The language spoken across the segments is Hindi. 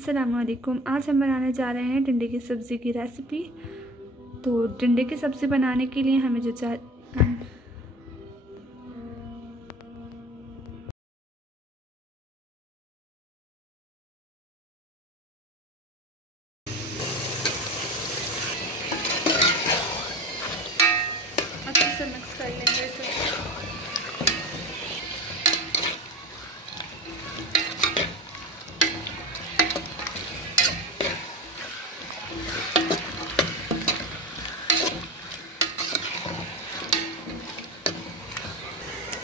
अस्सलामुअलैकुम। आज हम बनाने जा रहे हैं टिंडे की सब्ज़ी की रेसिपी। तो टिंडे की सब्ज़ी बनाने के लिए हमें जो अच्छे से मिक्स कर लेंगे इसे।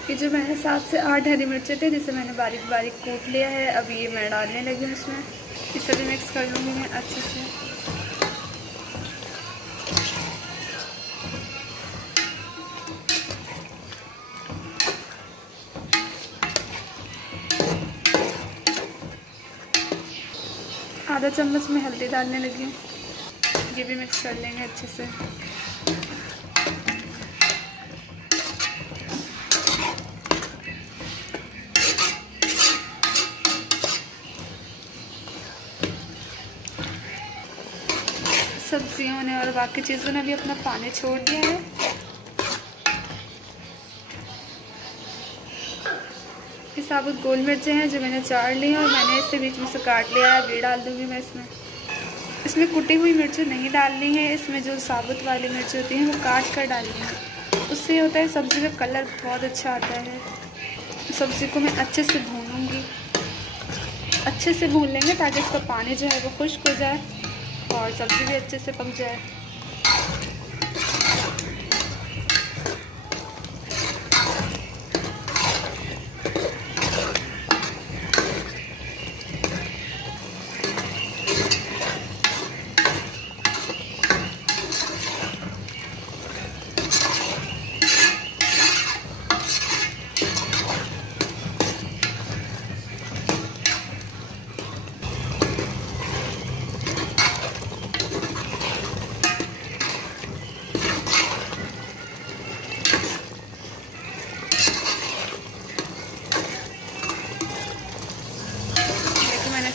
ये जो मैंने 7 से 8 हरी मिर्चें थे जिसे मैंने बारीक बारीक कूट लिया है, अब ये मैं डालने लगी हूँ इसमें। इसे भी मिक्स कर लूँगी मैं अच्छे से। आधा चम्मच में हल्दी डालने लगी हूँ, ये भी मिक्स कर लेंगे अच्छे से। सब्जियों ने और बाकी चीज़ों ने भी अपना पानी छोड़ दिया है। ये साबुत गोल मिर्चें हैं जो मैंने चाड़ ली हैं और मैंने इसे बीच में से काट लिया है, ये डाल दूँगी मैं इसमें। इसमें कुटी हुई मिर्चें नहीं डालनी है, इसमें जो साबुत वाली मिर्चें होती हैं वो काट कर डालनी है। उससे होता है सब्ज़ी का कलर बहुत अच्छा आता है। सब्ज़ी को मैं अच्छे से भूनूँगी, अच्छे से भून लेंगे ताकि इसका पानी जो है वो खुश्क हो जाए और सब्ज़ी भी अच्छे से पक जाए।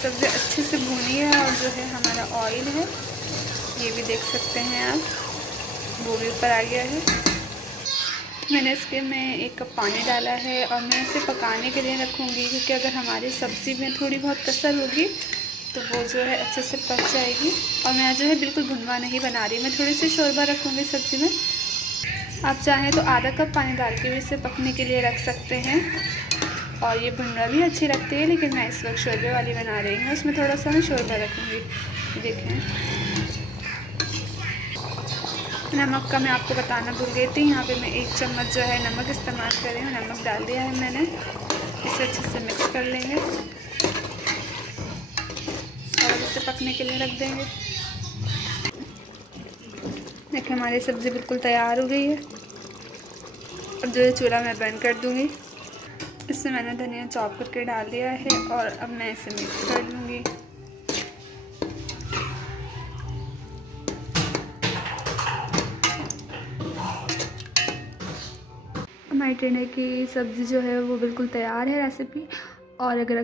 सब्ज़ी अच्छे से भूनी है और जो है हमारा ऑयल है ये भी देख सकते हैं आप, वो भी ऊपर आ गया है। मैंने इसके में 1 कप पानी डाला है और मैं इसे पकाने के लिए रखूँगी, क्योंकि अगर हमारी सब्ज़ी में थोड़ी बहुत कसर होगी तो वो जो है अच्छे से पक जाएगी। और मैं जो है बिल्कुल भुनवा नहीं बना रही, मैं थोड़ी सी शोरबा रखूँगी सब्ज़ी में। आप चाहें तो आधा कप पानी डाल के भी इसे पकने के लिए रख सकते हैं और ये भुनवा भी अच्छी लगती है, लेकिन मैं इस वक्त शोरबे वाली बना रही हूँ, उसमें थोड़ा सा मैं शोरबा रखूँगी। देखें, नमक का मैं आपको बताना भूल गई थी, यहाँ पे मैं 1 चम्मच जो है नमक इस्तेमाल कर रही हूँ, नमक डाल दिया है मैंने। इसे अच्छे से मिक्स कर लेंगे और इसे पकने के लिए रख देंगे। देखिए हमारी सब्ज़ी बिल्कुल तैयार हो गई है। अब जो है चूल्हा मैं बंद कर दूँगी। इससे मैंने धनिया चॉप करके डाल दिया है और अब मैं इसे मिक्स कर लूँगी। हमारी टिंडे की सब्ज़ी जो है वो बिल्कुल तैयार है रेसिपी। और अगर